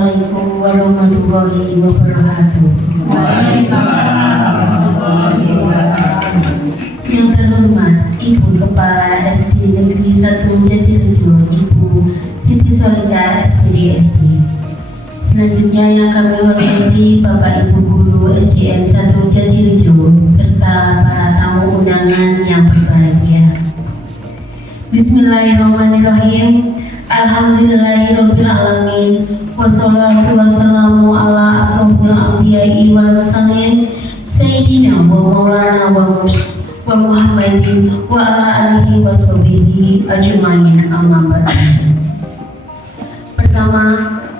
Assalamualaikum warahmatullahi wabarakatuh. Waalaikumsalam warahmatullahi wabarakatuh. Yang terhormat Ibu Kepala SD Negeri 1 Jatirejo, Ibu Siti Solida SPDSD. Selanjutnya yang kami hormati Bapak Ibu Guru SDN 1 Jatirejo serta para tamu undangan yang berbahagia. Bismillahirrahmanirrahim. Alhamdulillahirabbil alamin. Wassalatu wassalamu ala asrofil anbiya'i wal mursalin sayyidina wa maulana wa Muhammadin wa ala alihi wa sahbihi ajmain, amma ba'du. Pertama,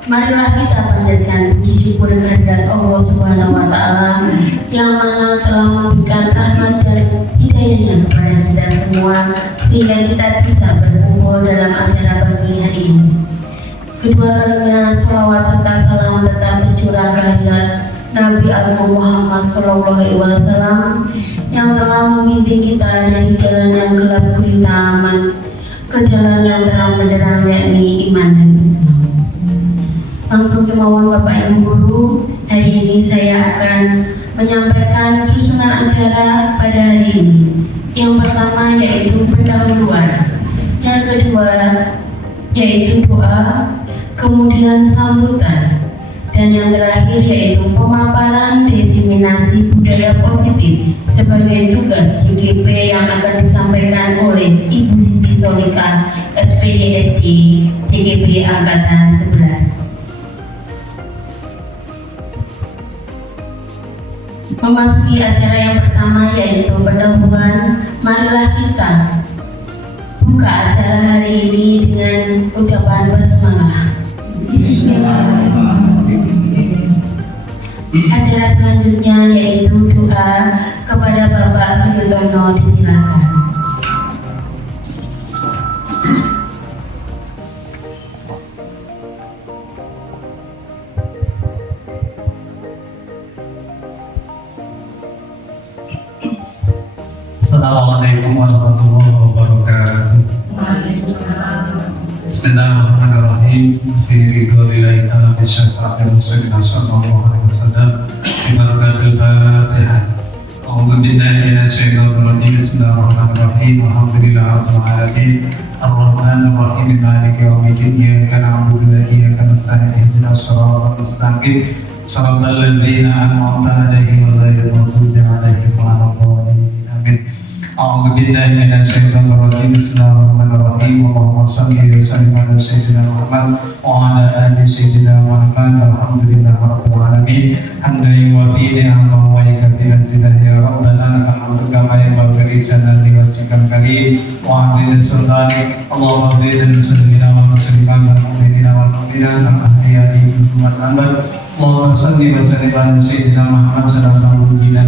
marilah kita panjatkan puji syukur kehadirat Allah Subhanahu wa taala yang mana telah memberikan rahmat dan hidayahnya kepada kita semua sehingga kita bisa berkumpul dalam acara pagi hari ini. Kedua kalinya sholawat serta salam tetap tercurah kehadirat Nabi Agung Muhammad SAW yang telah memimpin kita dari jalan yang gelap gulita aman ke jalan yang terang benderang, yakni iman dan Islam. Langsung kemauan Bapak Ibu Guru, hari ini saya akan menyampaikan susunan acara pada hari ini. Yang pertama yaitu pendahuluan, yang kedua yaitu doa, kemudian sambutan, dan yang terakhir yaitu pemaparan diseminasi budaya positif sebagai tugas DGP yang akan disampaikan oleh Ibu Siti Solika SPDSD DGP Angkatan 11. Memasuki acara yang pertama yaitu pendahuluan, marilah kita buka acara hari ini dengan ucapan basmalah. Acara selanjutnya yaitu doa kepada Bapak Suyono, disilakan. Assalamualaikum warahmatullahi wabarakatuh. Bismillahirrahmanirrahim. Fi ridwanillahi ta'ala bisyafa'ati Rasulillah sallallahu alaihi wasallam. Bibaratul Fatihah. A'udzu billahi minasyaitonir rajim. Bismillahirrahmanirrahim. Alhamdulillahirabbil alamin. Ar-Rahmanir Rahim. Maliki yaumiddin. Iyyaka na'budu wa iyyaka nasta'in. Ihdinas shiratal mustaqim. Shiratal ladzina an'amta 'alaihim ghairil maghdubi 'alaihim waladdallin. Amin. A'udzu billahi minasyaitonir rajim. Bismillahirrahmanirrahim. Allahumma shalli wa sallim ala sayyidina Muhammad wa ala ali sayyidina Muhammad. Alhamdulillahirabbil alamin. Hamdan yuwafi ni'amahu wa yukafi mazidahu ya rabbana lakal hamdu kama yanbaghi li jalali wajhikal karim wa 'azimi sultanik. Allahumma ihdina muslimina wa muslimat wal mu'minina wal mu'minat wal ahya'i minhum wal amwat. Allahumma shalli wa sallim ala sayyidina Muhammad sallallahu alaihi wa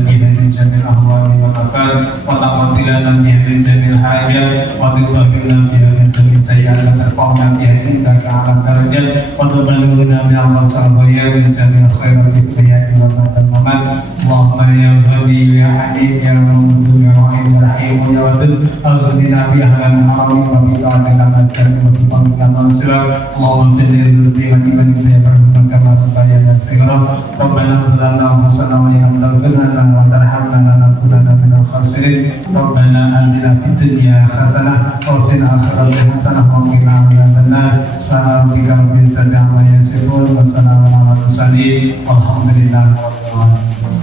jamil ahwali wal afat wa taqatilana min jamil hajat wa tuqabilna min jamil sayyi'at wa tarfa'na bihi indaka 'ala darajat wa tuballighuna bi al-salawiyya min jamil khairat bihi wa tamamat. Allahumma ya ghani ya hadid ya rahman ya rahim ya rahim ya wadud al-ghadina bi ahlan haram wa bi ta'ala al-masjid wa bi ta'ala al-sirat. Allahumma tadil bi iman ya rahman kama tabayyana ربنا ظلمنا انفسنا وان لم تغفر لنا وترحمنا لنكونن من الخاسرين. ربنا آتنا في الدنيا حسنة وفي الآخرة حسنة وقنا عذاب النار. سبحان ربك رب العزة عما يصفون وسلام على المرسلين والحمد لله رب العالمين.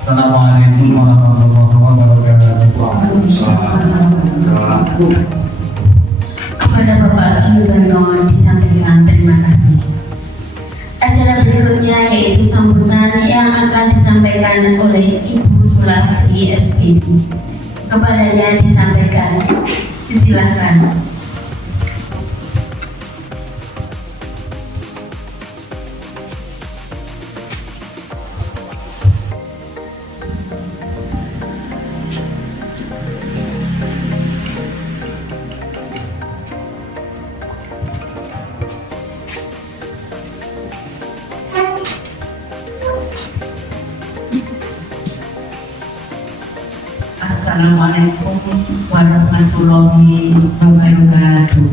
Assalamualaikum warahmatullahi wabarakatuh. Kepada Bapak Suyono disampaikan terima kasih. Acara berikutnya yaitu sambutan yang akan disampaikan oleh Ibu Sulastri SPD. Kepadanya disampaikan, disilakan. Assalamualaikum warahmatullahi wabarakatuh.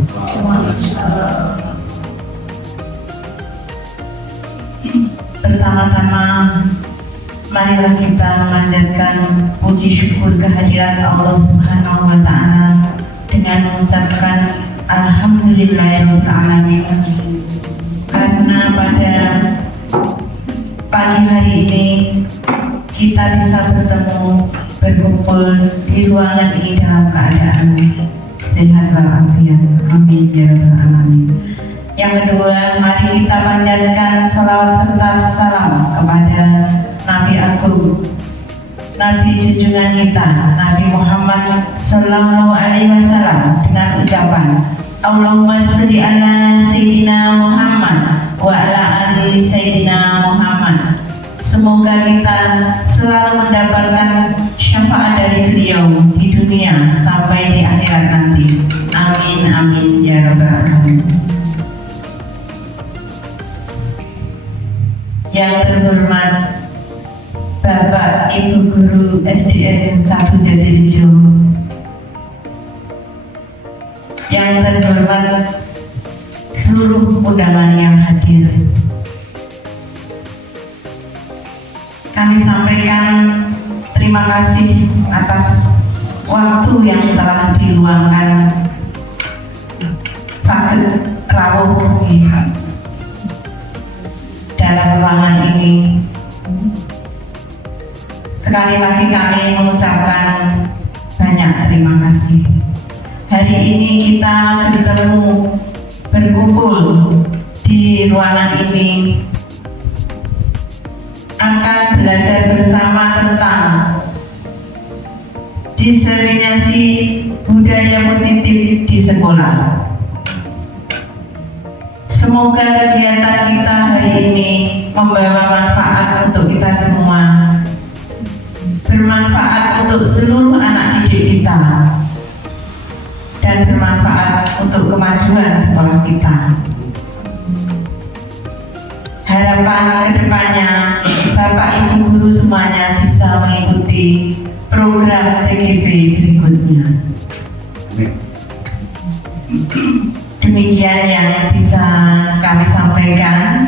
Bersama-sama marilah kita memanjatkan puji syukur kehadiran Allah Subhanahu wa Ta'ala dengan mengucapkan Alhamdulillahirrahmanirrahim, karena pada pagi hari ini kita bisa bertemu berkumpul di ruangan ini dalam keadaan sehat walafiat. Amin ya rabbal alamin. Yang kedua, mari kita panjatkan salawat serta salam kepada Nabi Agung, Nabi junjungan kita, Nabi Muhammad Sallallahu Alaihi Wasallam, dengan ucapan Allahumma sholli ala Sayyidina Muhammad wa ala ali Sayyidina Muhammad. Semoga kita selalu mendapatkan syafaat dari beliau di dunia sampai di akhirat nanti. Amin amin ya rabbal alamin. Yang terhormat Bapak Ibu Guru SDN 1 Jatirejo, yang terhormat seluruh undangan yang hadir, kami sampaikan terima kasih atas waktu yang telah diluangkan saged rawuh dalam ruangan ini. Sekali lagi kami mengucapkan banyak terima kasih. Hari ini kita bertemu berkumpul di ruangan ini akan belajar bersama tentang diseminasi budaya positif di sekolah. Semoga kegiatan kita hari ini membawa manfaat untuk kita semua, bermanfaat untuk seluruh anak didik kita, dan bermanfaat untuk kemajuan sekolah kita. Harapan kedepannya Bapak Ibu Guru semuanya bisa mengikuti program TGP berikutnya. Demikian yang bisa kami sampaikan.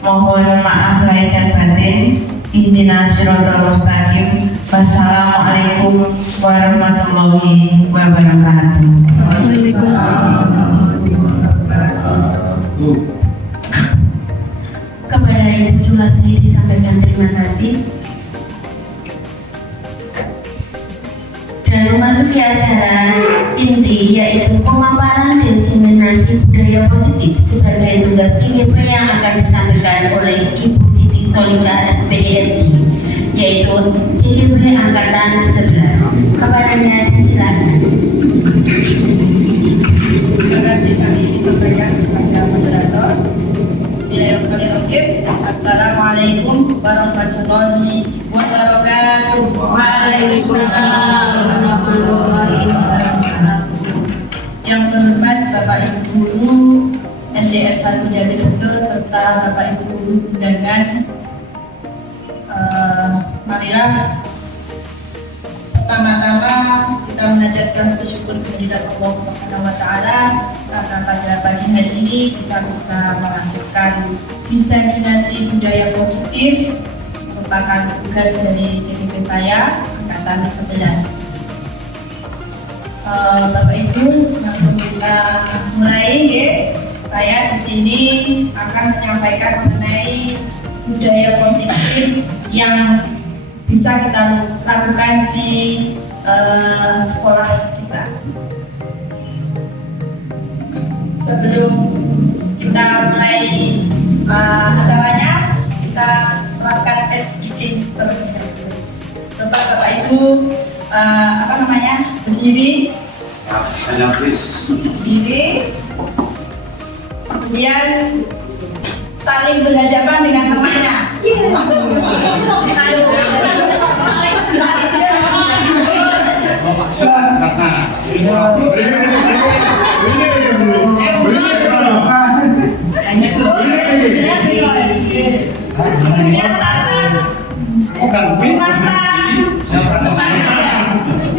Mohon maaf lahir dan batin. Ihdinas siratal mustaqim. Wassalamualaikum warahmatullahi wabarakatuh. Kepada Ibu Sulastri disampaikan terima kasih. Dan memasuki acara inti, yaitu pemaparan diseminasi budaya positif sebagai tugas TGP yang akan disampaikan oleh Ibu Siti Solika SPDSI, yaitu TGP Angkatan 11. Kepadanya disilakan. Terima kasih kami sampaikan kepada moderator. Bismillahirrahmanirrahim. Assalamualaikum warahmatullahi wabarakatuh. Waalaikumsalam warahmatullahi wabarakatuh. Yang terhormat Bapak Ibu Guru SDN 1 Jatirejo serta Bapak Ibu Guru undangan, marilah pertama-tama kita menajatkan bersyukur kehadirat Allah Subhanahu wa Ta'ala karena pada pagi hari ini kita bisa melanjutkan diseminasi budaya positif, merupakan tugas dari TGP saya angkatan 11. Bapak Ibu, langsung kita mulai ya. Saya di sini akan menyampaikan mengenai budaya positif yang bisa kita lakukan di sekolah kita. Sebelum kita mulai acaranya, kita melakukan tes speaking terlebih dahulu. Coba Bapak Ibu berdiri, berdiri, kemudian saling berhadapan dengan temannya.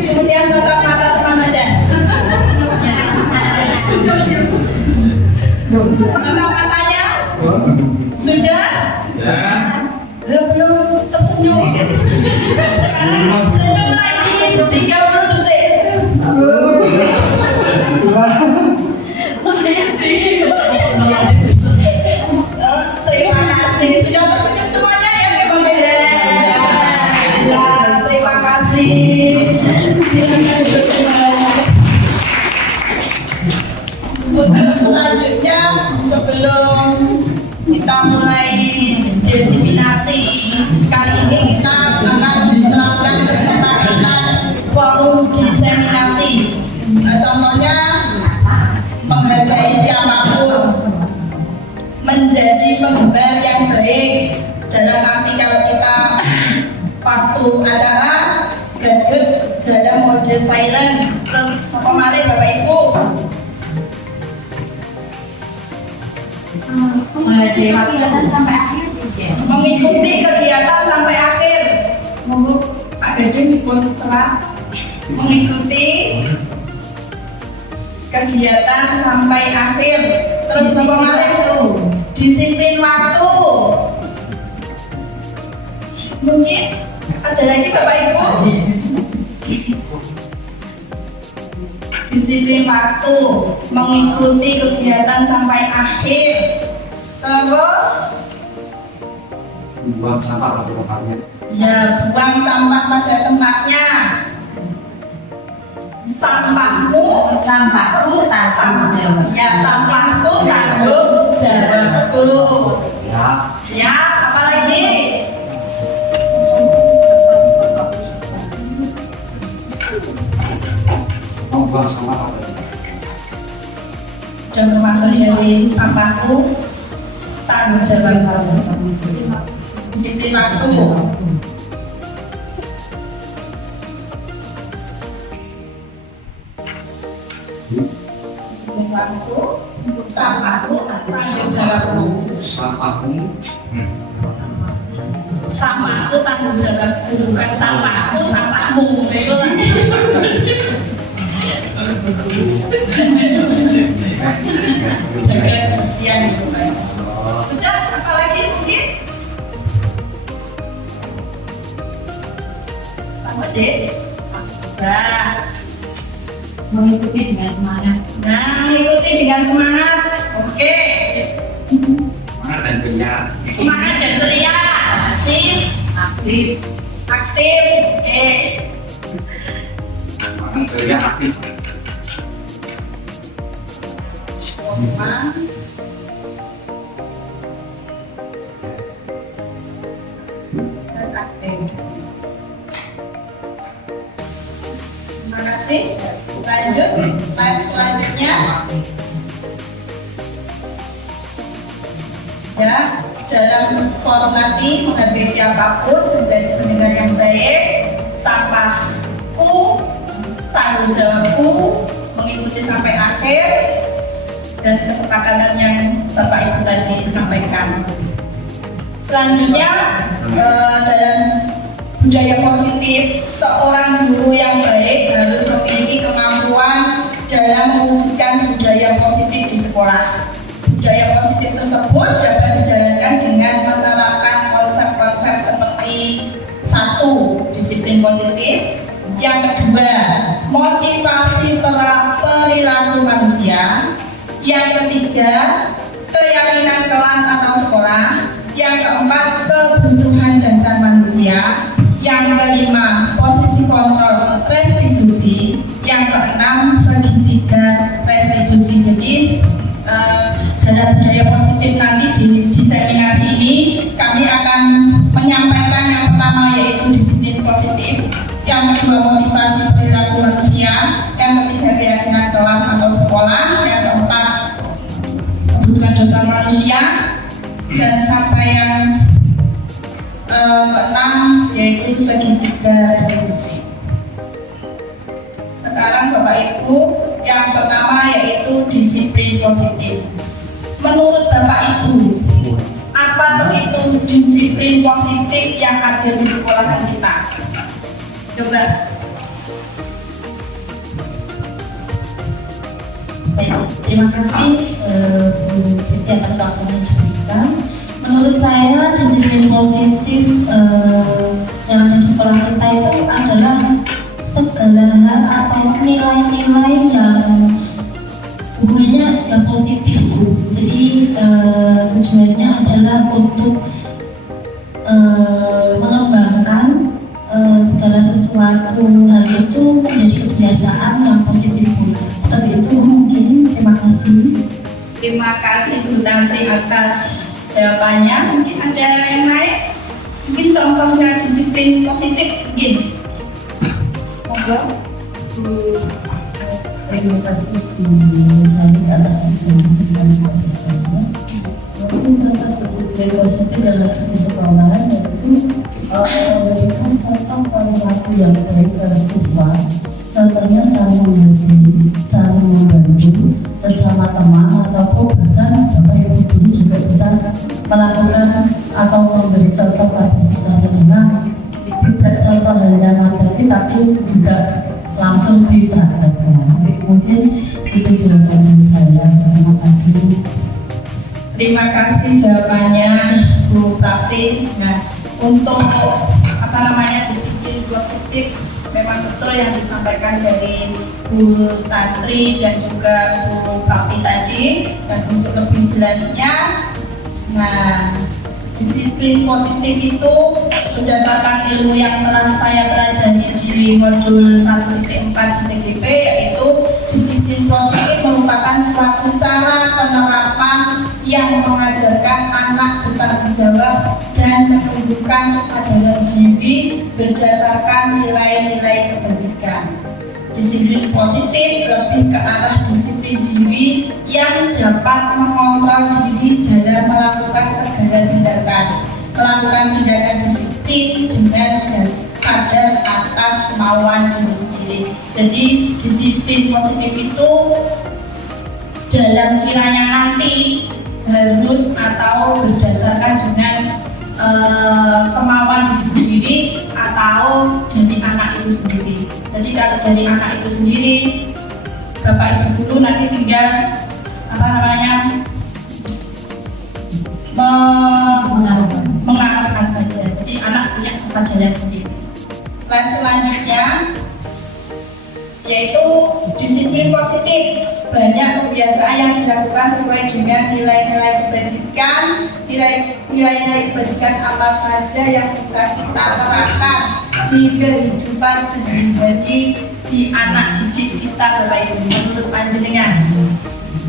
Kemudian tatap mata teman Anda. Tatap matanya. Sudah. Belum tersenyum. Senyum lagi 30 detik. Terima kasih sudah tersenyum semuanya ya. Terima kasih. Untuk selanjutnya sebelum kita mulai diseminasi kali ini kita akan melakukan kesepakatan forum diseminasi. Contohnya menghargai siapapun, menjadi penggemar yang baik. Dalam arti kalau kita waktu acara gadget dalam mode silent, terus kemarin Bapak Ibu mengikuti kegiatan sampai akhir. Pak Dede pun telah mengikuti kegiatan sampai akhir. Terus kemarin itu disiplin waktu. Mungkin ada lagi Bapak Ibu. Disiplin waktu, mengikuti kegiatan sampai akhir. Terus buang sampah pada tempatnya. ya, buang sampah pada tempatnya. Sampahku tanggung jawab. Ya, sampahku tanggung jawabku. Ya. Ya, apa lagi? Buang sampah pada Dan termasuk dari sampahku tanggung jawab. Disiplin waktu. Waktu, sampahku tanggung jawabku. sampahmu. Sampahku tanggung jawabku, bukan sampahku sampahmu. Itu jaga kebersihan itu kan. Sudah, apa lagi mungkin? Sama deh. Nah, Mengikuti dengan semangat. mengikuti dengan semangat. Oke. Semangat dan kerja. Semangat dan ceria. Asik. Aktif. Aktif. Oke. Semangat kerja aktif. Kompak. Dan aktif. Terima kasih. Lanjut. Slide selanjutnya. Ya, dalam forum nanti menghargai siapapun, menjadi pendengar yang baik, sampahku, tanggung jawabku, mengikuti sampai akhir, dan kesepakatan yang Bapak Ibu tadi sampaikan. Selanjutnya, dalam budaya positif, seorang guru yang baik harus memiliki kemampuan dalam mewujudkan budaya positif di sekolah. Budaya positif tersebut dapat dijalankan dengan menerapkan konsep-konsep seperti: satu, disiplin positif; yang kedua, motivasi perilaku manusia; yang ketiga, keyakinan kelas atau sekolah; yang keempat, kebutuhan dasar manusia; yang kelima, posisi kontrol restitusi; yang keenam, segitiga restitusi. Jadi dalam budaya positif nanti di diseminasi ini kami akan menyampaikan yang pertama yaitu disiplin positif, yang kedua motivasi perilaku manusia, yang ketiga keyakinan kelas atau sekolah, yang keempat kebutuhan dasar manusia, dan sampai yang keenam yaitu segitiga restitusi. Sekarang Bapak Ibu, yang pertama yaitu disiplin positif. Menurut Bapak Ibu, apa tuh itu disiplin positif yang ada di sekolah kita? Coba. Baik, terima kasih Bu Siti atas waktunya yang diberikan. Menurut saya disiplin positif yang ada di sekolah kita itu adalah segala hal atau nilai-nilai yang hubungannya yang positif. Jadi tujuannya adalah untuk mengembangkan segala sesuatu hal itu menjadi kebiasaan yang positif. Seperti itu mungkin. Terima kasih. Terima kasih Bu Tantri atas jawabannya. Mungkin ada yang lain? Mungkin contohnya disiplin positif mungkin. Monggo. Terima kasih. Mungkin salah satu disiplin positif dalam sekolah yaitu memberikan contoh perilaku yang baik pada siswa. Contohnya saling mengerti, saling membantu bersama teman ataupun bahkan Bapak Ibu guru juga bisa melakukan atau memberi contoh pada kita dengan tidak contoh hanya materi tapi juga langsung dipraktekkan. Mungkin itu jawaban saya. Terima kasih. Terima kasih jawabannya Bu Tati. Nah, untuk disiplin positif memang betul yang disampaikan dari Bu Tantri dan juga Bu Tati tadi. Dan untuk lebih jelasnya, nah disiplin positif itu berdasarkan ilmu yang telah saya pelajari di modul 1.4.dp, yaitu disiplin positif merupakan suatu cara penerapan yang mengajarkan anak bertanggung jawab dan menumbuhkan kesadaran diri berdasarkan nilai-nilai kebajikan. Disiplin positif lebih ke arah disiplin diri yang dapat mengontrol diri dalam melakukan segala tindakan. Melakukan tindakan disiplin dengan sadar atas kemauan diri sendiri. Jadi disiplin positif itu dalam kiranya nanti harus atau berdasarkan dengan kemauan diri sendiri atau jadi anak itu sendiri. Jadi kalau jadi anak itu sendiri, Bapak Ibu guru nanti tinggal mengarahkan saja. Jadi anak punya kesadaran sendiri. Selanjutnya yaitu disiplin positif. Banyak kebiasaan yang dilakukan sesuai dengan nilai-nilai kebajikan. Nilai-nilai kebajikan apa saja yang bisa kita terapkan di kehidupan sehari-hari di anak didik kita, Bapak Ibu, menurut panjenengan.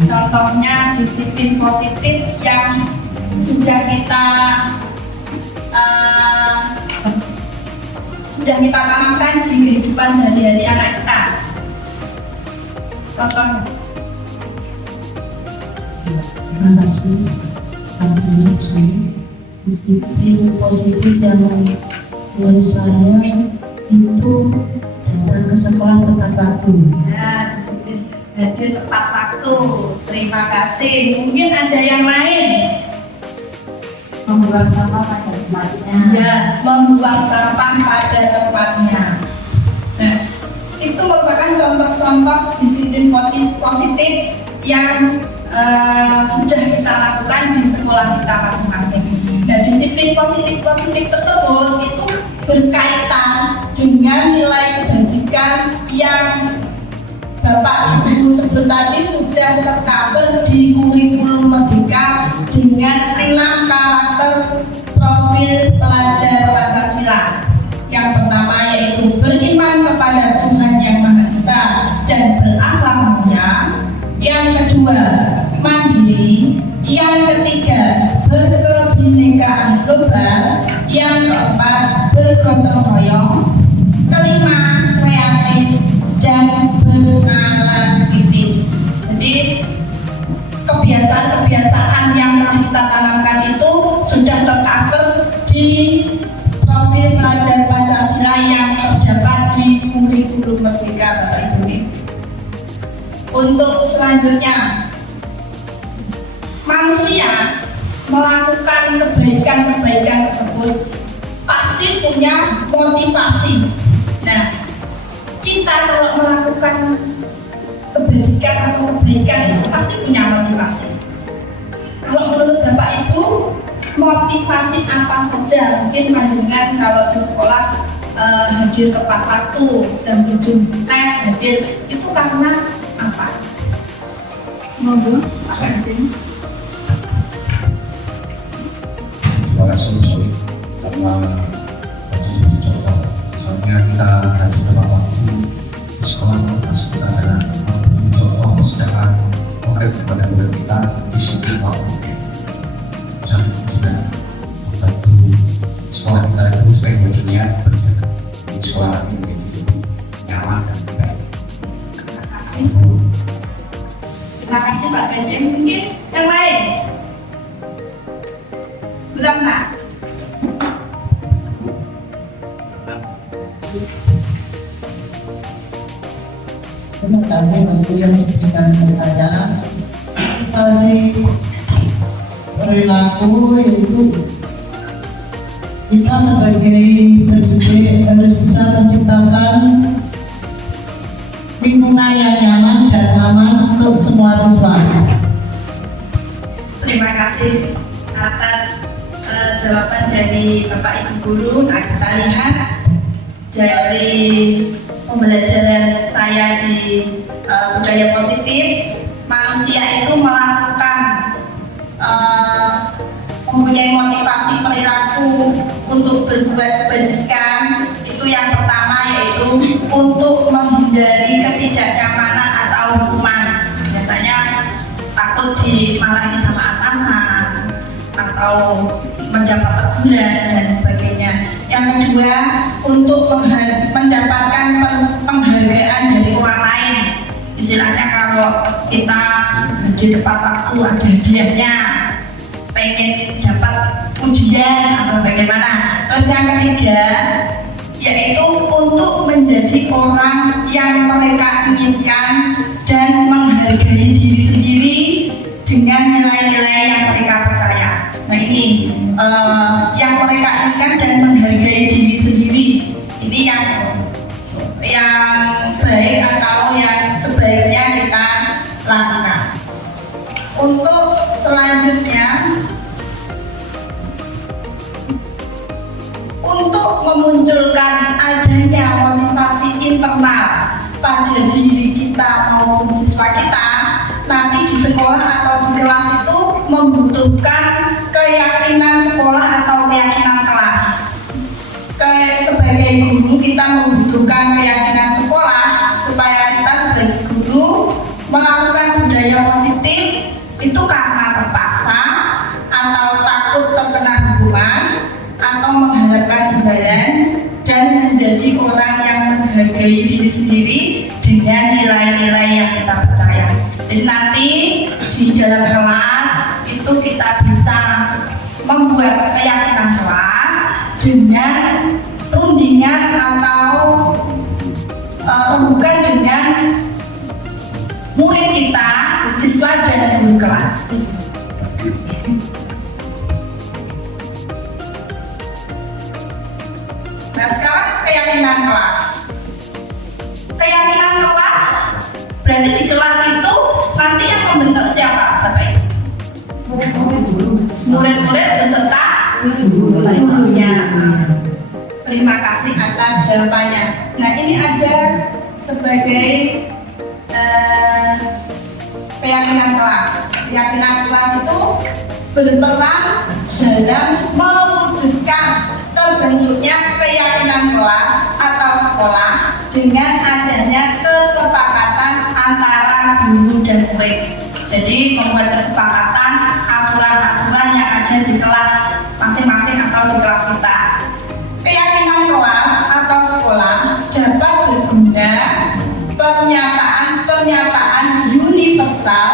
Contohnya disiplin positif yang sudah kita tanamkan di kehidupan sehari-hari anak kita. Contohnya. Terima kasih. Disiplin positif yang menurut saya itu datang ke sekolah tepat waktu. Nah, disiplin hadir tepat waktu. Terima kasih. Mungkin ada yang lain. Membuang sampah pada tempatnya. Ya, membuang sampah pada tempatnya. Nah, itu merupakan contoh-contoh disiplin positif yang sudah kita lakukan di sekolah kita masing-masing. Nah, disiplin positif tersebut itu berkaitan dengan nilai kebajikan yang Bapak Ibu sebut tadi sudah tercover di kurikulum Merdeka dengan 6 karakter profil pelajar Pancasila. Yang pertama yaitu beriman kepada Tuhan Yang Maha Esa dan berakhlak mulia. Yang kedua, mandiri. Yang ketiga, berkebinekaan global. Yang keempat, bergotong royong. Kelima, kreatif dan bernalar kritis. Jadi kebiasaan-kebiasaan yang tadi kita tanamkan itu sudah tercover di profil pelajar Pancasila yang terdapat di kurikulum Merdeka, Bapak Ibu. Untuk selanjutnya, manusia melakukan kebaikan-kebaikan tersebut pasti punya motivasi. Nah, kita kalau melakukan kebajikan atau kebaikan itu pasti punya motivasi. Kalau menurut Bapak Ibu, motivasi apa saja. Mungkin panjenengan kalau di sekolah hadir tepat waktu jam 7 hadir itu karena apa? Monggo, Pak Hadim. Terima kasih karena tadi dicoba misalnya kita hadir tepat waktu di sekolah masih kita adalah mencontoh sedangkan konkret kepada murid kita disiplin waktu dan juga membantu sekolah kita itu sebagai bagian berjalan di sekolah ini menjadi nyaman dan baik. Terima kasih Pak Hadim. Mungkin yang lain? Belum, Pak? Terima kasih untuk yang diberikan kepada dari perilaku itu kita sebagai pendidik harus bisa menciptakan lingkungan yang nyaman dan aman untuk semua siswa. Terima kasih atas jawaban dari Bapak Ibu Guru. Nah, kita lihat dari pembelajaran saya di budaya positif, manusia itu melakukan mempunyai motivasi perilaku untuk berbuat kebajikan. Itu yang pertama, yaitu untuk menghindari ketidaknyamanan atau hukuman. Biasanya takut dimarahi sama atasan atau mendapat teguran dan sebagainya. Yang kedua, untuk mendapatkan penghargaan dari orang lain. Istilahnya kalau kita di tepat waktu ada hadiahnya, pengen dapat ujian atau bagaimana. Terus yang ketiga, yaitu untuk menjadi orang yang mereka inginkan dan menghargai diri sendiri dengan nilai-nilai yang mereka percaya. Nah ini yang mereka inginkan dan menghargai diri sendiri. Ini yang baik atau yang sebaiknya kita lakukan. Untuk selanjutnya, untuk memunculkan adanya motivasi internal pada diri kita maupun siswa kita, nanti di sekolah atau di kelas itu membutuhkan keyakinan sekolah atau keyakinan kelas. Sebagai guru kita membutuhkan keyakinan sekolah supaya kita sebagai guru melakukan budaya positif itu karena terpaksa atau takut terkena hukuman atau mengharapkan imbalan dan menjadi orang yang menghargai diri sendiri dengan nilai-nilai yang kita percaya. Jadi nanti di dalam kelas itu kita bisa membuat keyakinan kelas dengan rundingan atau bukan dengan murid kita, siswa dan guru kelas. Nah sekarang keyakinan kelas. Keyakinan kelas berarti di kelas itu nanti yang membentuk siapa? Bapak? Murid-murid beserta gurunya. Terima kasih atas jawabannya. Nah ini ada sebagai keyakinan kelas. Keyakinan kelas itu berperan dalam mewujudkan terbentuknya keyakinan kelas atau sekolah dengan adanya kesepakatan antara guru dan murid. Jadi membuat kesepakatan aturan-aturan yang ada di kelas masing-masing atau di kelas kita. Keyakinan kelas atau sekolah dapat berguna pernyataan-pernyataan universal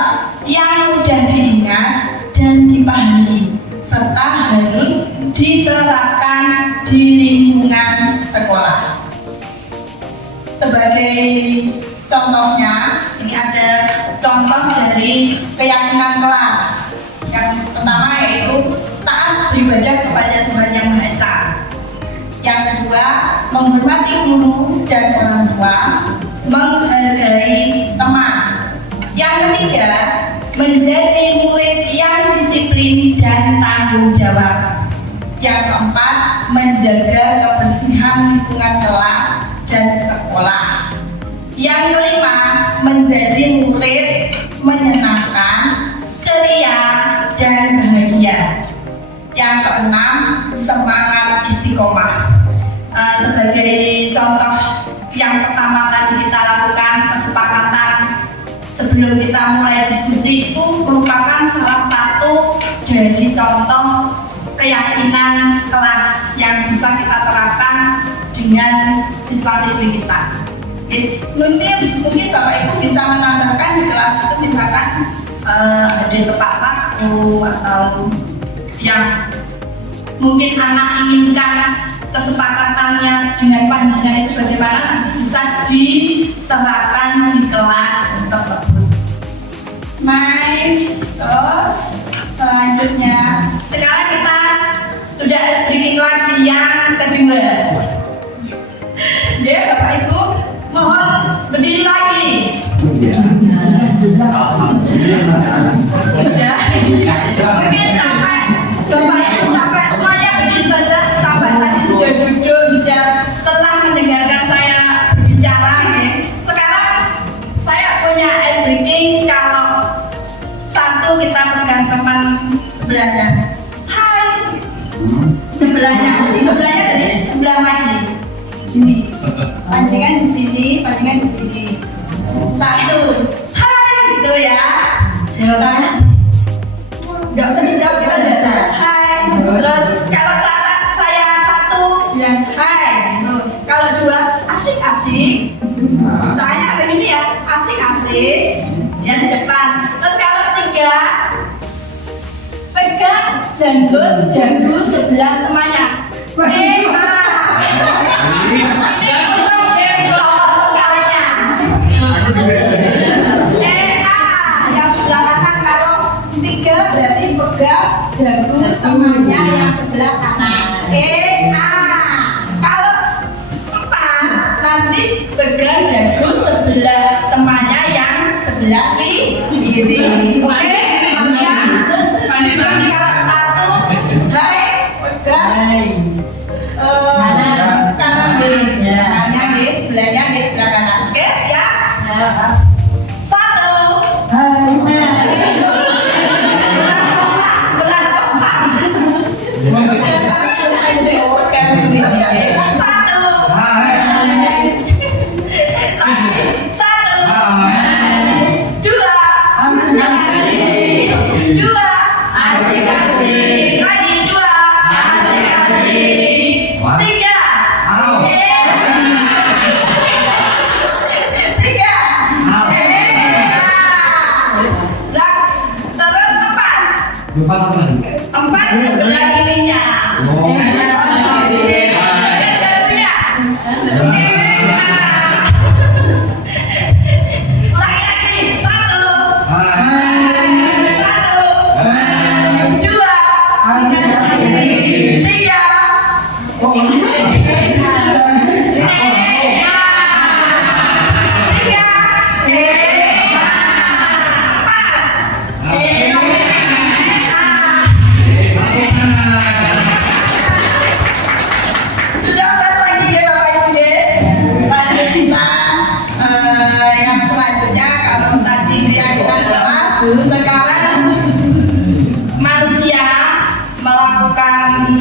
yang mudah diingat dan dipahami serta harus diterapkan di lingkungan sekolah. Sebagai contohnya, ini ada contoh dari keyakinan kelas. Yang pertama yaitu taat beribadah kepada Tuhan Yang Maha Esa. Yang kedua, menghormati guru dan orang tua, menghargai teman. Yang ketiga, menjadi murid yang disiplin disiplin dan tanggung jawab. Yang keempat, menjaga kebersihan lingkungan kelas dan sekolah. Yang kelima, menjadi murid menyenangkan, ceria, dan bahagia. Yang keenam, semangat istiqomah. Sebagai contoh yang pertama tadi kita lakukan kesepakatan sebelum kita mulai diskusi itu merupakan salah satu dari contoh keyakinan kelas yang bisa kita terapkan dengan siswa-siswi kita. Mungkin Bapak Ibu bisa menambahkan di kelas itu misalkan ada tepat waktu atau yang mungkin anak inginkan kesepakatannya dengan pandangan itu bagaimana nanti bisa diterapkan di kelas tersebut. Terus selanjutnya sekarang kita sudah speaking lagi yang kedua. Ya Bapak Ibu mohon berdiri lagi. Sudah. Mungkin capek. Bapak Ibu capek. Semuanya berdiri saja. Capek tadi sudah duduk, sudah telah mendengarkan saya bicara. Sekarang saya punya ice breaking. Kalau satu kita pegang teman sebelahnya. Hai. Sebelahnya dari sebelah lagi. Ini. Pancingan di sini, pancingan di sini. Satu. Hai, gitu ya. Jawabannya nggak usah dijawab, kita lihat. Hai. Terus kalau saya satu bilang hai. Kalau dua asik-asik. Tanya begini ya, asik-asik. Ya di depan. Terus kalau tiga pegang janggut sebelah temannya. Yang sebelah kanan, kalau tiga berarti pegang janggut temannya yang sebelah kanan. Kalau empat nanti pegang janggut sebelah temannya yang sebelah kiri. Oke, kalau satu, hai, pegang kanan di sebelahnya di sebelah kanan. Oke, siap? Satu. Empat sebelah kirinya. Lagi satu, dua, tiga. Sekarang manusia melakukan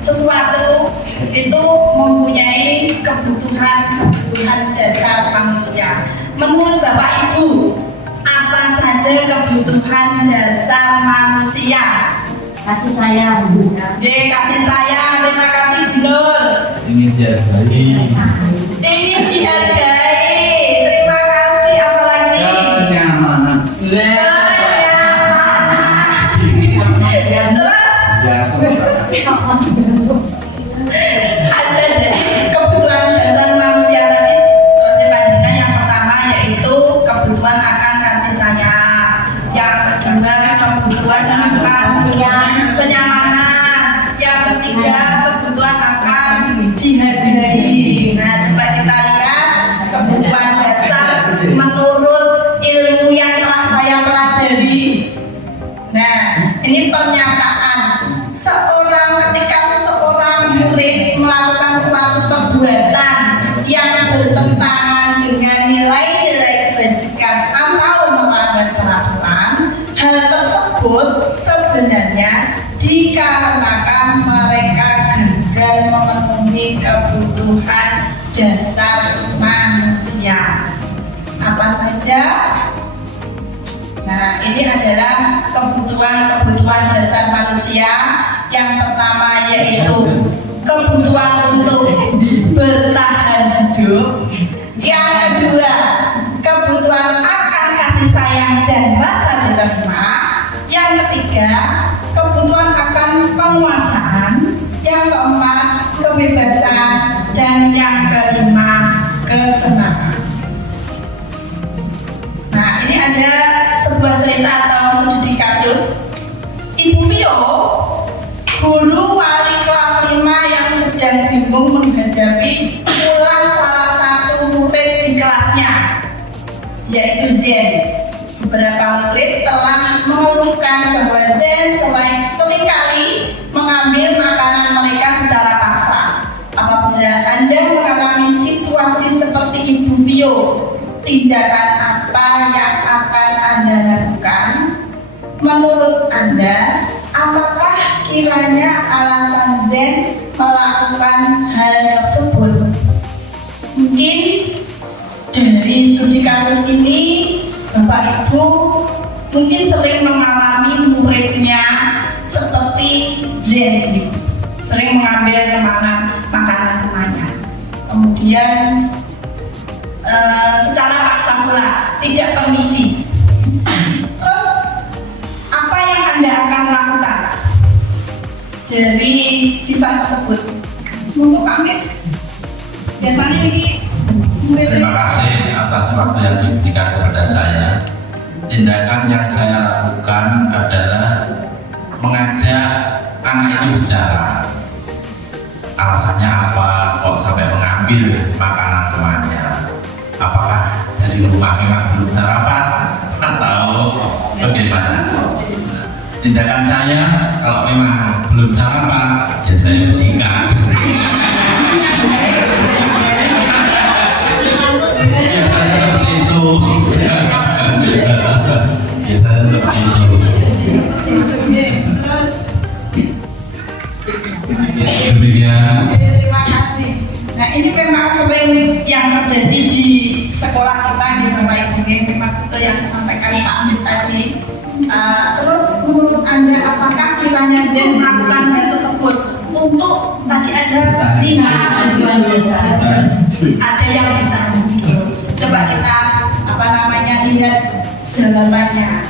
sesuatu itu mempunyai kebutuhan dasar manusia. Menurut Bapak Ibu, apa saja kebutuhan dasar manusia? Kasih sayang. Kasih sayang. Terima kasih Nur. Ingin dihargai. Ingin dihargai. Terima kasih. Apa lagi? Kenyamanan. Ada kebutuhan dasar manusia tadi selanjutnya yang pertama yaitu kebutuhan akan kasih sayang, yang kedua kebutuhan akan kenyamanan, yang ketiga kebutuhan akan dihargai. Nah, coba kita lihat kebutuhan dasar menurut ilmu yang telah saya pelajari. Nah, dikarenakan mereka gagal memenuhi kebutuhan dasar manusia. Apa saja? Nah, ini adalah kebutuhan dasar manusia. Yang pertama yaitu kebutuhan untuk bertahan hidup. Yang kedua, kebutuhan akan kasih sayang dan rasa diterima. Yang ketiga, kebutuhan akan penguasaan. Yang keempat, kebebasan. Dan yang kelima, kesenangan. Nah, ini ada sebuah cerita atau studi kasus. Ibu Pio, guru wali kelas 5 yang sedang bingung menghadapi ulang salah satu murid di kelasnya, yaitu Zen. Beberapa murid telah mengeluhkan bahwa Zen seringkali mengambil makanan mereka secara paksa. Apabila Anda mengalami situasi seperti Ibu Pio, tindakan apa yang akan Anda lakukan? Menurut Anda, apakah kiranya alasan Zen melakukan hal tersebut? Mungkin dari studi kasus ini, Bapak Ibu mungkin sering mengalami muridnya seperti Zen, sering mengambil makanan temannya, kemudian secara paksa pula, tidak permisi. Terus apa yang Anda akan lakukan dari kisah tersebut? Untuk kami biasanya ini Terima kasih atas waktu yang diberikan kepada saya. Tindakan yang saya lakukan adalah mengajak anak itu bicara. Alasannya apa kok sampai mengambil makanan temannya? Apakah dari rumah memang belum sarapan atau bagaimana? Tindakan saya kalau memang belum sarapan, ya saya berikan. Seperti itu. Kita seperti itu. Demikian. Terima kasih. Nah, ini memang sering yang terjadi di sekolah kita di Bapak Ibu. Memang itu yang disampaikan Pak Amit tadi. Terus menurut Anda apakah kiranya Zen melakukan hal tersebut untuk tadi ada 5 tujuan dasar? Ada yang bisa. Coba kita lihat jawabannya.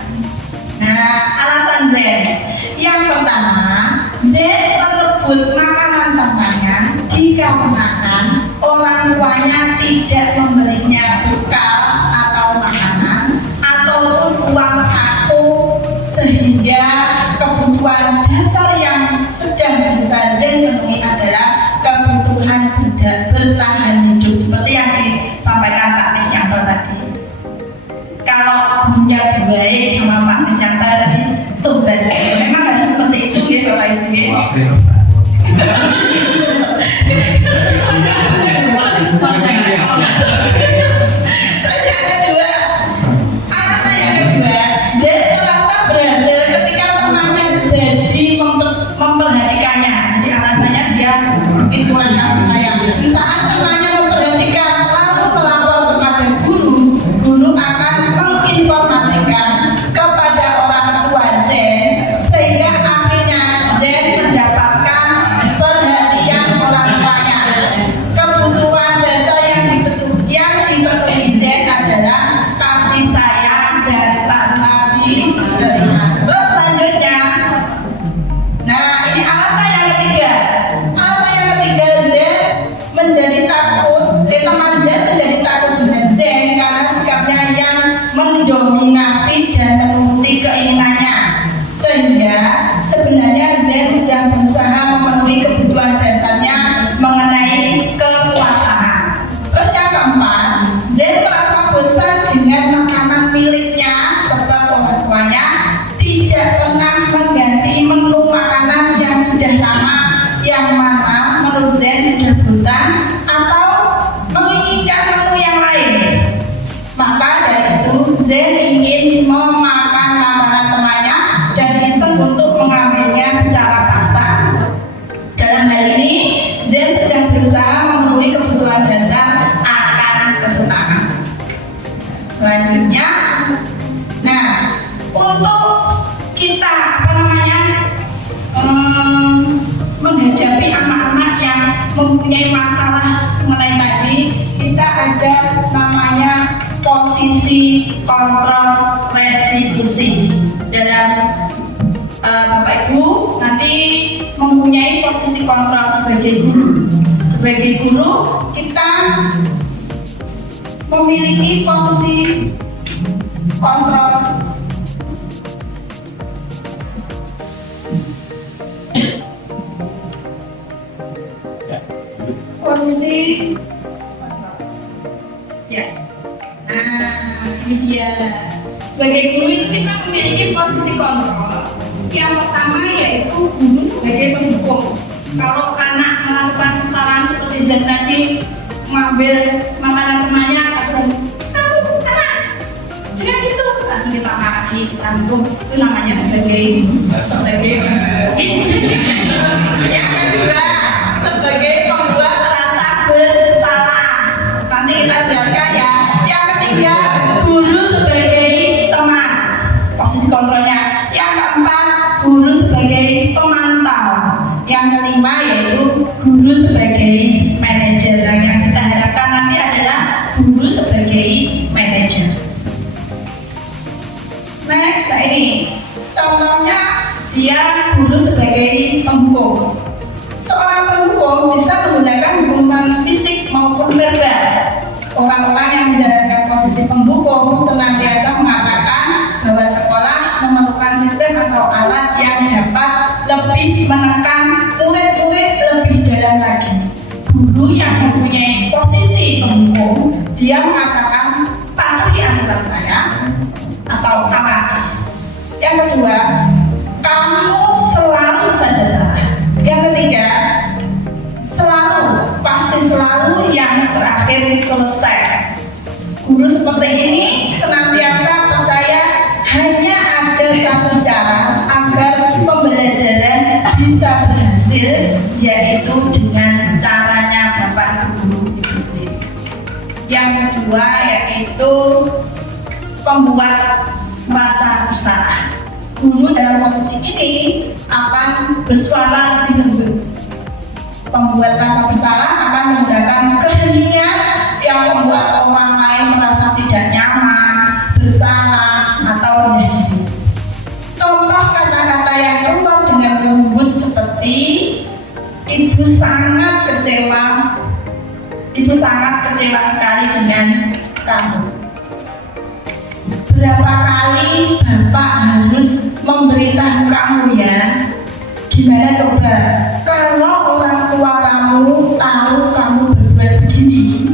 Nah, alasan Zen. Yang pertama, Zen merebut makanan temannya dikarenakan orang tuanya tidak memberinya bekal atau makanan ataupun uang saku, sehingga kebutuhan dasar yang sedang berusaha Zen penuhi adalah kebutuhan tidak bertahan hidup, seperti yang disampaikan Pak Nisyanto tadi. Kalau punya baik sama Pak Nisyanto tadi, tugas memang harus seperti itu ya Bapak Ibu. Memperhatikannya, jadi alasannya dia itu anak saya. Saat temannya memperhatikan lalu melapor kepada guru akan menginformasikan kepada orang tua Zen, sehingga akhirnya Zen mendapatkan perhatian orang tuanya. Kebutuhan dasar yang mempunyai masalah mengenai tadi, kita ada namanya posisi kontrol restitusi. Dalam Bapak Ibu nanti mempunyai posisi kontrol sebagai guru. Sebagai guru kita memiliki posisi kontrol ya. Ini dia. Sebagai guru itu kita memiliki posisi kontrol. Yang pertama yaitu guru sebagai pendukung. Kalau anak melakukan kesalahan seperti Jan tadi mengambil makanan temannya, kamu anak jangan gitu, langsung kita marahi, kita dukung. Itu namanya sebagai yang kedua sebagai pembuat rasa bersalah. Nanti kita jelaskan ya. Yang ketiga guru sebagai teman, posisi kontrolnya. Yang keempat guru sebagai pemantau. Yang kelima yaitu guru sebagai manajer. Yang kita harapkan nanti adalah guru sebagai manajer. Next, ini contohnya dia guru sebagai penghukum. Seorang penghukum bisa menggunakan hukuman fisik maupun verbal. Orang-orang yang menjalankan posisi penghukum senantiasa mengatakan bahwa sekolah memerlukan sistem atau alat yang dapat lebih menekan murid-murid lebih dalam lagi. Guru yang mempunyai posisi penghukum, dia mengatakan patuhi aturan saya atau awas. Yang kedua, kamu selalu saja salah. Yang ketiga, pasti selalu yang terakhir selesai. Guru seperti ini senantiasa percaya hanya ada satu cara agar pembelajaran bisa berhasil, yaitu dengan caranya Bapak Guru itu sendiri. Yang kedua yaitu pembuat rasa bersalah. Guru dalam posisi ini akan bersuara lebih lembut. Pembuat rasa bersalah akan menggunakan keheningan yang membuat orang lain merasa tidak nyaman, bersalah, atau rendah diri. Contoh kata-kata yang keluar dengan lembut seperti ibu sangat kecewa sekali dengan kamu. Berapa kali Bapak harus memberitahu kamu ya? Gimana coba kalau orang tua kamu tahu kamu berbuat begini?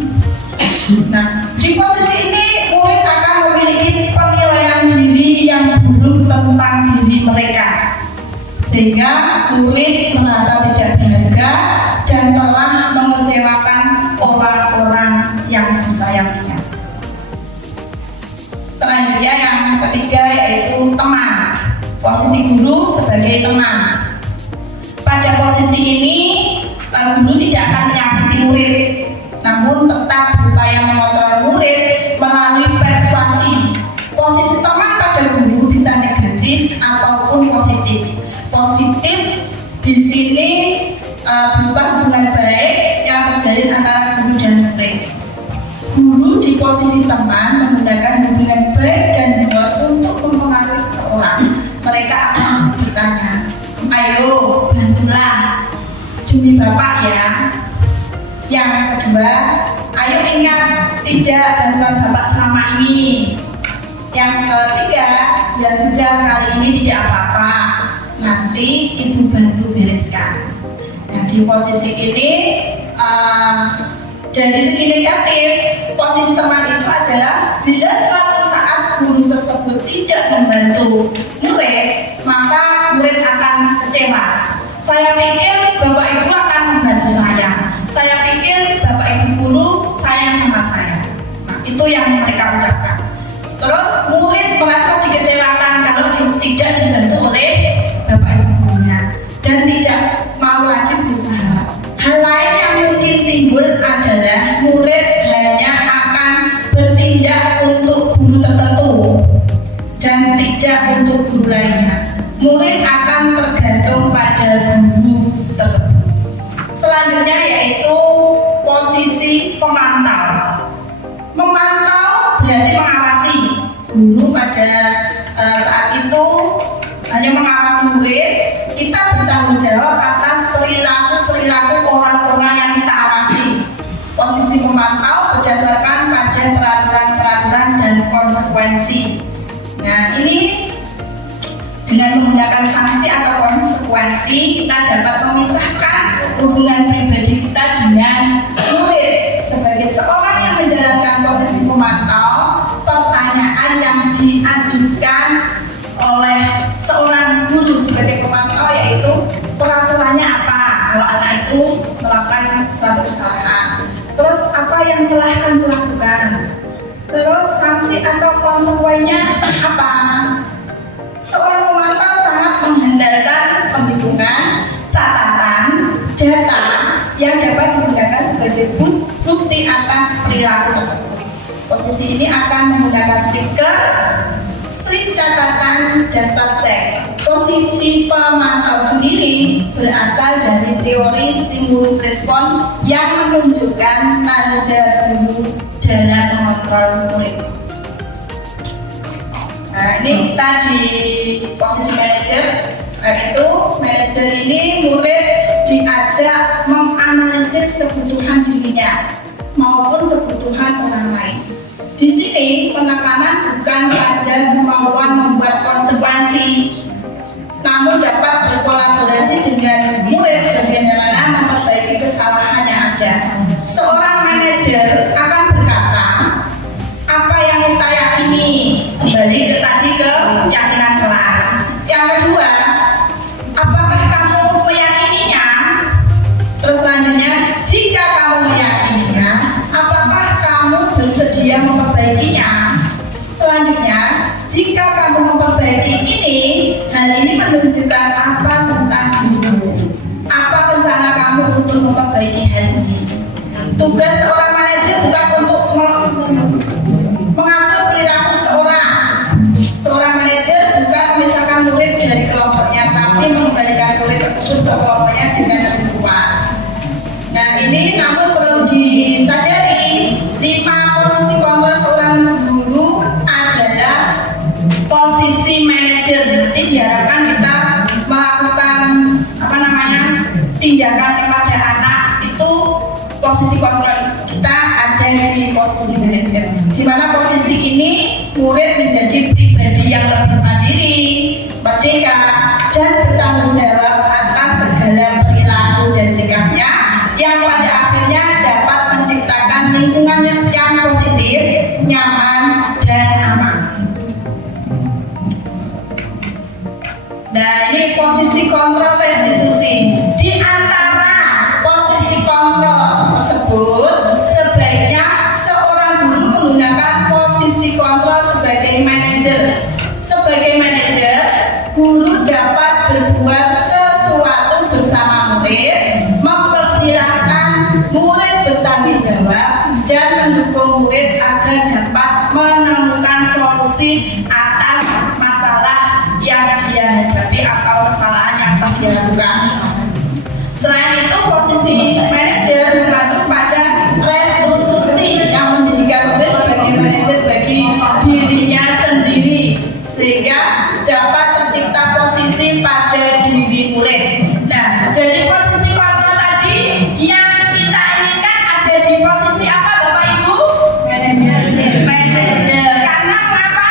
Nah, di posisi ini murid akan memiliki penilaian diri yang buruk tentang diri mereka, sehingga murid merasa tidak berharga dan telah mengecewakan orang-orang yang disayanginya. Selanjutnya yang ketiga yaitu teman. Posisi guru sebagai teman. Pada posisi ini guru tidak akan menyakiti murid, namun tetap berupaya mengontrol murid melalui persuasi. Posisi teman pada guru bisa negatif ataupun positif. Positif di sini berupa hubungan baik yang terjalin antara guru dan murid. Guru di posisi teman menggunakan hubungan baik dan dibuat untuk mempengaruhi seseorang. Mereka akan bertanya, ayo bantulah demi Bapak ya. Yang kedua, ayo ingat tidak bantuan Bapak selama ini. Yang ketiga, ya sudah kali ini tidak apa-apa, nanti ibu bantu bereskan. Nah di posisi ini dari segi negatif, posisi teman itu adalah bila suatu saat guru tersebut tidak membantu murid, maka murid akan kecewa. Saya pikir Bapak Ibu akan membantu saya. Saya pikir Bapak Ibu guru sayang sama saya. Nah, itu yang mereka ucapkan. Terus murid merasa dikecewakan kalau tidak dibantu oleh Bapak Ibu gurunya dan tidak mau lagi berusaha. Hal lain yang mungkin timbul adalah murid hanya akan bertindak untuk guru tertentu dan tidak untuk guru lainnya. Murid akan tergantung pada guru tersebut. Selanjutnya yaitu konsekuensi, kita dapat memisahkan hubungan pribadi kita dengan murid. Sebagai seorang yang menjalankan posisi pemantau, pertanyaan yang diajukan oleh seorang guru sebagai pemantau yaitu peraturannya apa kalau anak itu melakukan suatu kesalahan, terus apa yang telah kamu lakukan, terus sanksi atau konsekuensinya apa. Seorang pemantau sangat mengandalkan penghitungan, catatan, data yang dapat digunakan sebagai bukti atas perilaku tersebut. Posisi ini akan menggunakan stiker, slip catatan, dan subjek. Posisi pemantau sendiri berasal dari teori stimulus respon yang menunjukkan tanggung jawab guru dalam mengontrol murid. Nah, ini kita di posisi manajer, yaitu manajer ini murid diajak menganalisis kebutuhan dirinya maupun kebutuhan orang lain. Di sini penekanan bukan pada kemampuan membuat konsekuensi, namun dapat berkolaborasi dengan murid bagaimana memperbaiki kesalahan yang ada. Seorang manajer akan berkata, apa yang kita yakini, kembali ke tadi ke keyakinan kelas. Yang kedua, apakah kamu meyakininya? Terus selanjutnya, jika kamu meyakininya, apakah kamu bersedia memperbaikinya? Selanjutnya, jika kamu memperbaiki ini, hal ini menunjukkan apa tentang dirimu? Apa rencana kamu untuk memperbaiki hal ini? Tugas seorang manajer bukan untuk mengatur perilaku seseorang. Seorang manajer bukan memisahkan murid dari kelompoknya, tapi mengembalikan murid tersebut ke kelompoknya dengan lebih kuat. Nah, ini namun perlu disadari, 5 posisi kontrol seorang guru adalah posisi manajer. Nanti diharapkan kita melakukan tindakan kepada anak itu posisi kontrol kita ada di posisi manajer. Di mana posisi ini murid menjadi pribadi yang lebih mandiri, merdeka, dan bertanggung jawab atas segala perilaku dan sikapnya yang pada akhirnya dapat menciptakan lingkungan yang positif, nyaman, dan aman. Nah, ini posisi kontrol restitusi. Di antara posisi kontrol tersebut, sebaiknya seorang guru menggunakan posisi kontrol sebagai manajer. Sebagai manajer, guru dapat berbuat sesuatu bersama murid, mempersilahkan murid bertanggung jawab, dan mendukung murid agar dapat menemukan solusi atas masalah yang dia hadapi atau kesalahan yang telah dia lakukan. Selain itu, posisi manajer membantu pada restitusi yang menjadikan murid sebagai manajer bagi dirinya sendiri, sehingga dapat tercipta posisi pada diri murid. Nah, dari posisi kontrol tadi yang kita inginkan ada di posisi apa, Bapak Ibu? Manajer. Karena apa?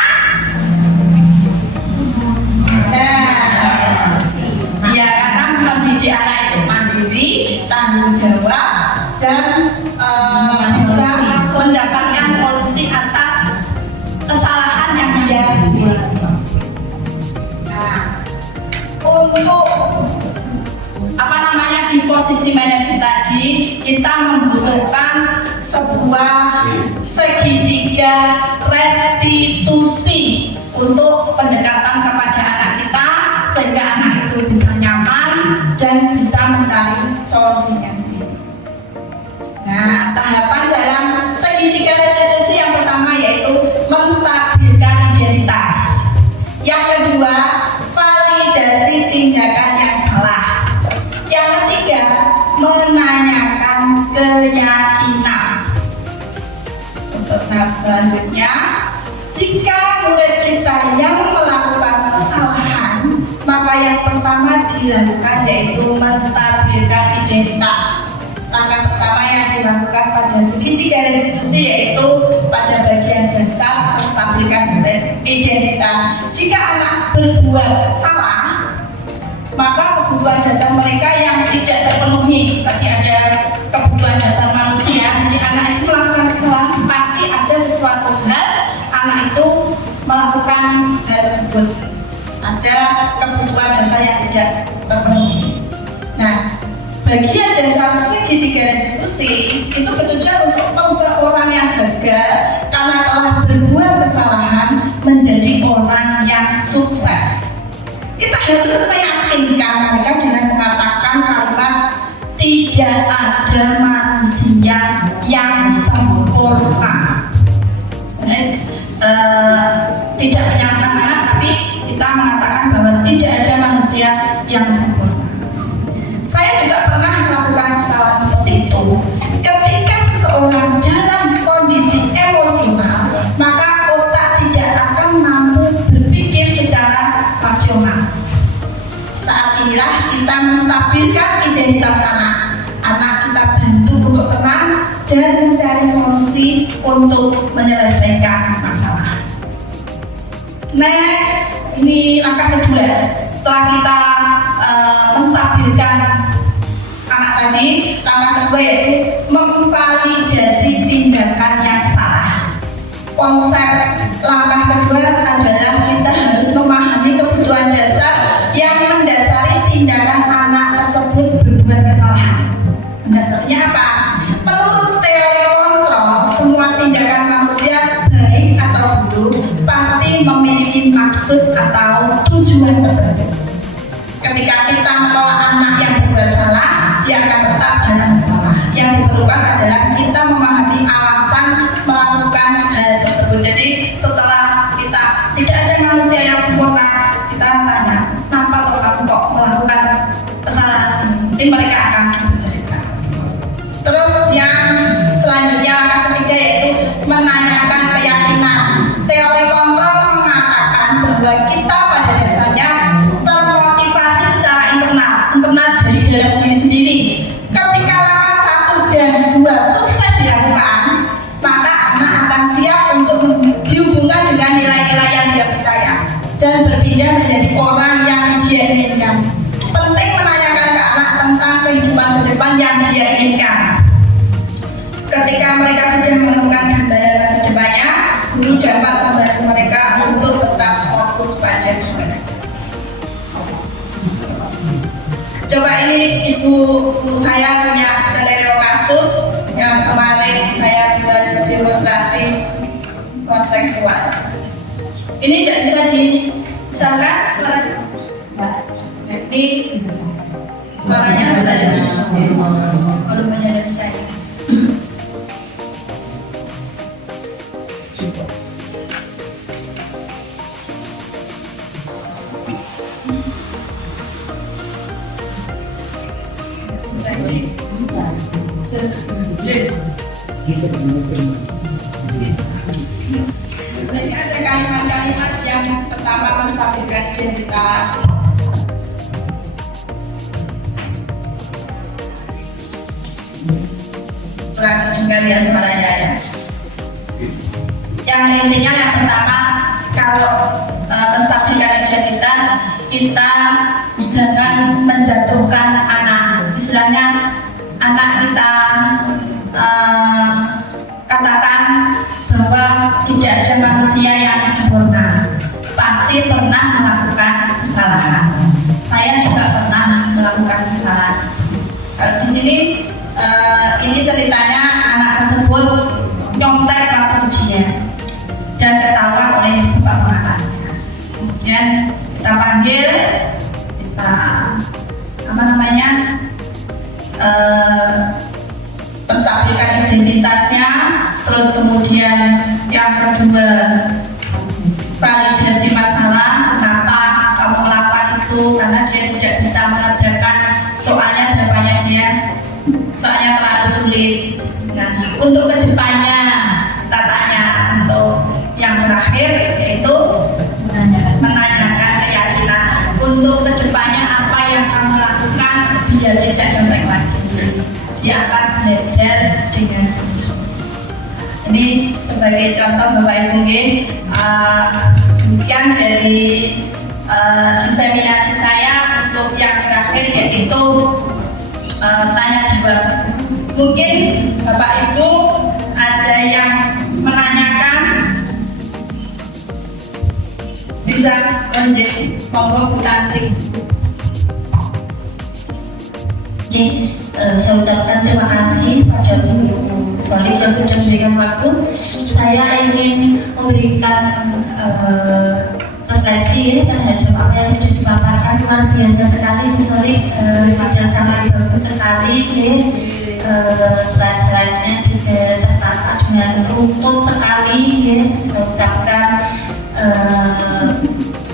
Ya, karena mendidik anak itu mandiri, tanggung jawab, dan bisa mendapatkan solusi atas kesalahan yang dia buat. Nah, untuk di posisi manajer tadi kita membutuhkan sebuah segitiga restitusi untuk pendekatan kepada anak kita sehingga anak itu bisa nyaman dan bisa mencari solusinya sendiri. Nah, tahapan dalam segitiga restitusi yang pertama yaitu menstabilkan identitas. Yang kedua, validasi tindakan yang salah. Yang ketiga, menanyakan keyakinan. Untuk tahap selanjutnya, jika murid kita yang melakukan kesalahan, maka yang pertama dilakukan yaitu menstabilkan identitas. Langkah pertama yang dilakukan pada segitiga restitusi yaitu pada bagian dasar menstabilkan identitas. Jika anak berbuat salah, maka kebutuhan dasar mereka yang tidak terpenuhi. Tadi ada kebutuhan dasar manusia, jadi anak itu melakukan kesalahan, pasti ada sesuatu hal anak itu melakukan hal tersebut. Ada kebutuhan dasar yang tidak terpenuhi. Nah, bagian dasar segitiga retribusi itu bertujuan untuk mengubah orang yang gagal karena telah berbuat kesalahan menjadi orang yang sukses. Kita harus meyakinkan mereka dengan mengatakan kalimat tidak ada manusia yang sempurna. Tidak menyamakan anak, tapi kita mengatakan bahwa tidak ada manusia yang sempurna. Saya juga pernah melakukan kesalahan seperti itu. Ketika seseorang dalam kondisi emosional, maka otak tidak akan mampu berpikir secara rasional. Saat inilah kita menstabilkan identitas anak. Anak kita bantu untuk tenang dan mencari solusi untuk menyelesaikan masalah. Next, ini langkah kedua. Setelah kita menstabilkan anak tadi, langkah kedua yaitu memvalidasi tindakan yang salah. Konsep langkah kedua adalah kita harus memahami kebutuhan dasar yang mendasari tindakan anak tersebut berbuat kesalahan. Dasarnya apa? Menurut teori kontrol, semua tindakan manusia baik atau buruk pasti memiliki maksud atau tujuan tertentu. Ketika kita menolak anak yang berbuat salah, dia akan tetap dalam salah. Yang diperlukan adalah kita memahami alasan melakukan hal tersebut. Jadi setelah kita tidak ada manusia yang sempurna, kita tanya, kenapa kamu kok melakukan kesalahan ini? Jadi mereka akan bercerita. Terus yang selanjutnya langkah ketiga yaitu menanyakan keyakinan. Teori kontrol mengatakan bahwa kita pada dasarnya termotivasi secara internal dari dalam diri sendiri. Ketika langkah 1 dan 2 sukses dilakukan, maka anak akan siap untuk dihubungkan dengan nilai-nilai yang dia percaya dan berpindah menjadi orang yang dia inginkan. Penting menanyakan ke anak tentang kehidupan ke depan yang dia inginkan. Ketika mereka sudah menemukan gambaran masa depannya, guru dapat membantu mereka untuk tetap fokus pada mereka. Coba ini ibu saya punya skenario kasus yang kemarin saya buat demonstrasi konseksual. Ini tidak bisa dibesarkan suaranya. Jadi suaranya besar. Volumenya dari saya. Jadi ada kalimat-kalimat yang pertama menstabilkan identitas. Perhatikan ya suaranya ya. Yang intinya yang pertama, kalau menstabilkan identitas, kita jangan menjatuhkan anak. Istilahnya anak kita katakan bahwa tidak ada manusia yang sempurna, pasti pernah melakukan kesalahan. Saya juga pernah melakukan kesalahan. Kalau di sini ini ceritanya anak tersebut nyontek waktu ujian dan ketawa oleh bapak pengacaranya. Kemudian kita panggil, kita menstabilkan identitasnya. Terus kemudian yang kedua, validasi masalah, kenapa kamu melakukan itu, karena dia tidak bisa mengerjakan soalnya, jawabannya dia soalnya terlalu sulit. Nah, untuk kedepannya kita tanya. Untuk yang terakhir yaitu menanyakan keyakinan untuk kedepannya apa yang kamu lakukan biar tidak sampai lagi. Dia akan belajar dengan sungguh-sungguh. Ini sebagai contoh Bapak Ibu, demikian dari diseminasi saya untuk yang itu tanya jawab. Mungkin Bapak Ibu ada yang menanyakan, bisa lanjut, monggo Bu Tantri. Saya ucapkan terima kasih pada Bu Soli yang sudah memberikan waktu. Saya ingin memberikan refleksi terhadap apa yang sudah dipaparkan. Luar biasa sekali Bu Soli, sudah sangat bagus sekali. Slide-slide-nya juga tertata dengan runtut sekali. Saya ucapkan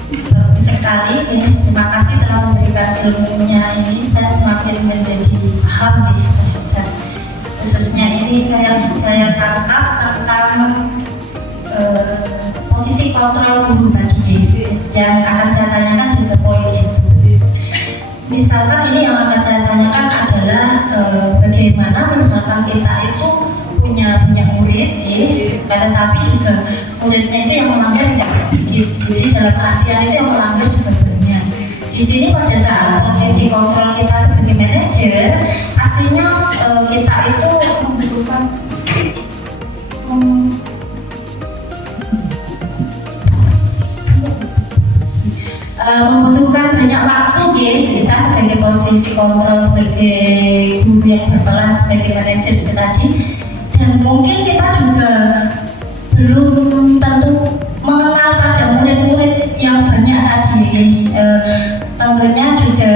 bagus sekali. Terima kasih telah memberikan ilmunya ini. Saya semakin menjadi paham dan khususnya ini saya tangkap tentang posisi kontrol guru bagi yang akan saya tanyakan juga poin itu. Misalkan ini yang akan saya tanyakan adalah bagaimana misalkan kita itu punya murid, tetapi juga muridnya itu yang melanggar tidak sedikit. Jadi dalam artian itu yang melanggar juga banyak. Di sini pada saat posisi kontrol kita sebagai manajer, artinya kita itu membutuhkan banyak waktu ya, kita sebagai posisi kontrol, sebagai guru yang berperan sebagai manajer itu tadi, dan mungkin kita juga belum tentu mengenal pada murid-murid yang banyak tadi. Tentunya juga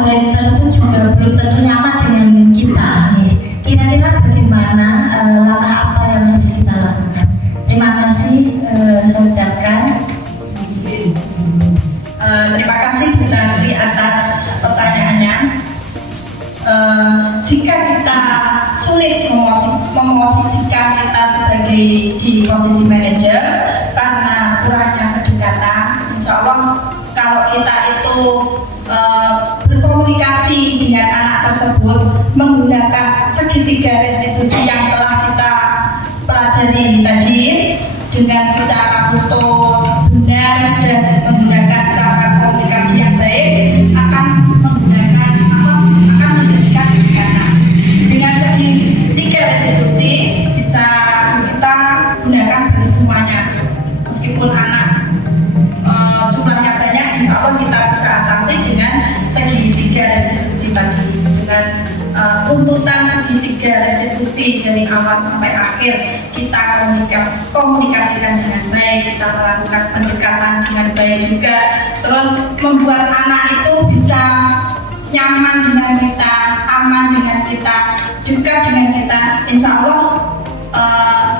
murid tersebut juga belum tentu nyaman dengan kita. Kira-kira bagaimana langkah apa yang harus kita lakukan? Terima kasih, saya ucapkan. Terima kasih Bu Tantri atas pertanyaannya. Jika kita sulit memosisikan kita sebagai di posisi manajer karena kurangnya kedekatan, insya Allah kalau kita itu berkomunikasi dengan anak tersebut menggunakan segitiga restitusi yang telah kita pelajari tadi dengan secara utuh, benar, dan menggunakan cara komunikasi yang baik, akan menjadikan kedekatan. Dengan segitiga restitusi bisa kita gunakan bagi semuanya, meskipun anak jumlahnya banyak, insya Allah kita bisa atasi dengan segitiga restitusi tadi, dengan tuntutan segitiga restitusi dari awal sampai akhir. Kita komunikasikan dengan baik, kita melakukan pendekatan dengan baik juga, terus membuat anak itu bisa nyaman dengan kita, aman dengan kita, juga dengan kita. Insya Allah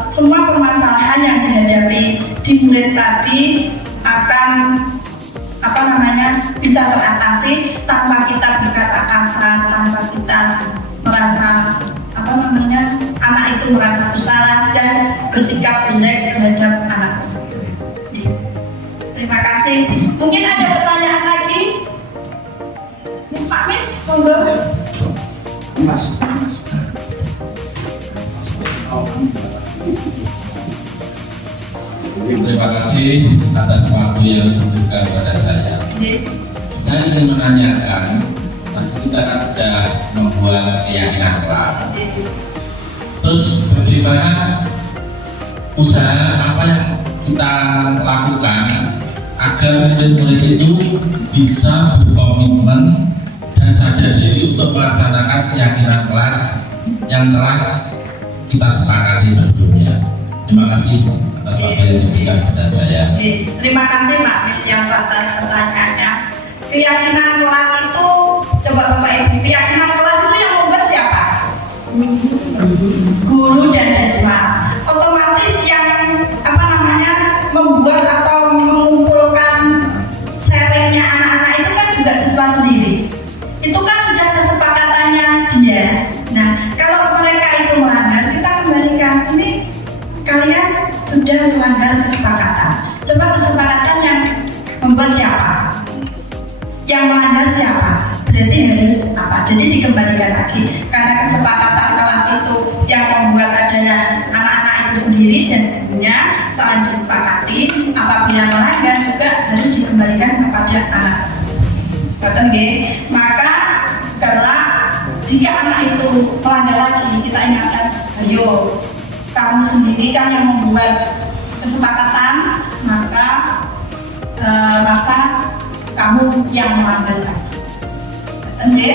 semua permasalahan yang dihadapi di murid tadi akan bisa teratasi tanpa kita berkata kasar, tanpa kita merasa anak itu merasa bersalah dan bersikap jelek terhadap anak tersebut. Terima kasih. Mungkin ada pertanyaan lagi? Pak Mis, monggo. Terima kasih atas waktu yang diberikan kepada saya. Saya ingin menanyakan, kita kan sudah membuat keyakinan kelas. Terus bagaimana usaha apa yang kita lakukan agar murid-murid itu bisa berkomitmen dan sadar diri untuk melaksanakan keyakinan kelas yang telah kita sepakati sebelumnya. Terima kasih atas waktu yang diberikan kepada saya. Terima kasih Pak Mis yang atas pertanyaannya. Keyakinan kelas itu, coba Bapak Ibu, keyakinan kelas itu yang membuat siapa? Guru dan siswa. Otomatis yang membuat atau mengumpulkan sharingnya anak-anak itu kan juga siswa sendiri. Itu kan sudah kesepakatannya dia. Nah, kalau mereka itu melanggar, kita kembalikan, ini kalian sudah melanggar kesepakatan. Coba kesepakatan yang membuat siapa? Yang melanggar siapa? Berarti harus apa? Jadi dikembalikan lagi, karena kesepakatan kelas itu yang membuat adalah anak-anak itu sendiri dan gurunya saling disepakati. Apabila melanggar juga harus dikembalikan kepada anak. Kata nggih, maka kelak jika anak itu melanggar lagi, kita ingatkan, ayo kamu sendiri kan yang membuat kesepakatan, maka masa kamu yang melanggar lagi. Oke?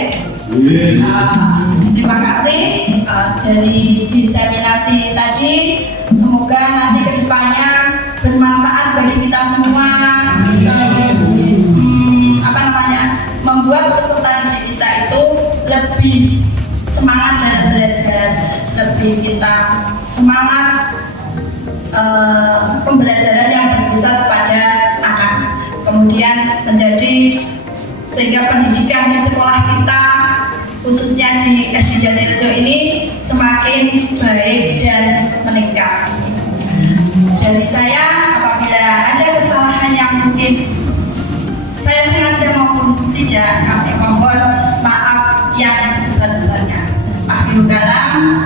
Terima kasih dari diseminasi tadi. Semoga nanti kedepannya bermanfaat bagi kita semua. Membuat peserta didik kita itu lebih semangat dan belajar, lebih kita semangat pembelajaran yang berpusat pada anak, kemudian menjadi sehingga pendidikan di sekolah kita khususnya di SD Jatirejo ini semakin baik dan meningkat. Dari saya, apabila ada kesalahan yang mungkin saya sengaja maupun tidak, kami mohon maaf yang sebesar-besarnya. Akhirul kalam,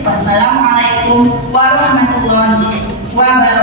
Wassalamualaikum warahmatullahi wabarakatuh.